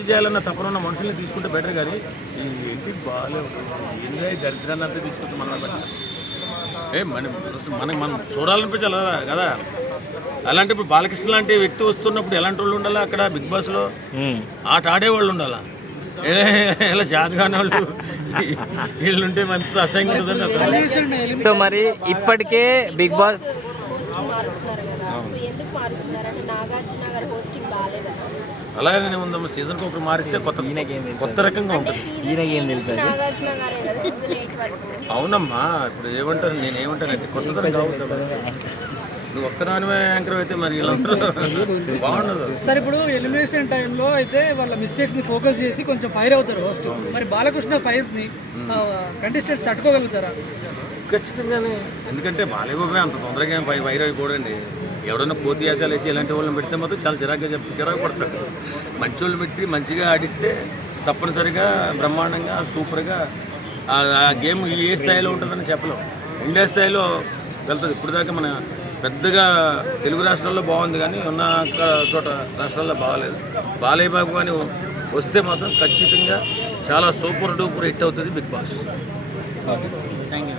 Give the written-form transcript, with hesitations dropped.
పూర్తి చేయాలన్న తపన ఉన్న మనుషుల్ని తీసుకుంటే బెటర్. కానీ ఈ ఏంటి బాగాలేదు ఏంగా దరిద్రాన్ని అంతా తీసుకొచ్చి మనం మనం చూడాలనిపించాలి కదా. అలాంటి ఇప్పుడు బాలకృష్ణ లాంటి వ్యక్తి వస్తున్నప్పుడు ఎలాంటి వాళ్ళు ఉండాలా అక్కడ బిగ్ బాస్లో? ఆట ఆడేవాళ్ళు ఉండాలా. ఇలా జాతగానే వాళ్ళు వీళ్ళుంటే మంత అసహ్యంగా ఉంటుందండి. సో మరి ఇప్పటికే బిగ్ బాస్ అలాగనే ఉందమ్మా. సీజన్కి ఒకటి మారిస్తే కొత్త రకంగా ఉంటుంది. ఈయనకేం తెలుసు? అవునమ్మా, ఇప్పుడు ఏమంటారు, నేను ఏమంటానంటే కొత్తదనం కావాలి. నువ్వు ఒక్కదానివే యాంకర్ అయితే మరి వీళ్ళందరూ బాగుండదు సార్. ఇప్పుడు ఎలిమినేషన్ టైంలో అయితే వాళ్ళ మిస్టేక్స్ని ఫోకస్ చేసి కొంచెం ఫైర్ అవుతారు హోస్ట్. మరి బాలకృష్ణ ఫైర్ని కంటెస్టెంట్స్ తట్టుకోగలుగుతారా? ఖచ్చితంగానే. ఎందుకంటే బాలేబాబే అంత తొందరగా ఏం వైర్ అయిపోడండి. ఎవడన్నా పోటీ వేషాలు వేసి ఇలాంటి వాళ్ళని పెడితే మాత్రం చాలా చిరాకు పడతాడు. మంచి వాళ్ళు పెట్టి మంచిగా ఆడిస్తే తప్పనిసరిగా బ్రహ్మాండంగా సూపర్గా ఆ గేమ్ ఏ స్థాయిలో ఉంటుందని చెప్పలేం. ఇండియా స్థాయిలో వెళ్తుంది. ఇప్పుడు దాకా మన పెద్దగా తెలుగు రాష్ట్రాల్లో బాగుంది కానీ ఉన్న చోట రాష్ట్రాల్లో బాగాలేదు. బాలయ్య బాబు కానీ వస్తే మాత్రం ఖచ్చితంగా చాలా సూపర్ డూపర్ హిట్ అవుతుంది బిగ్ బాస్. Thank you.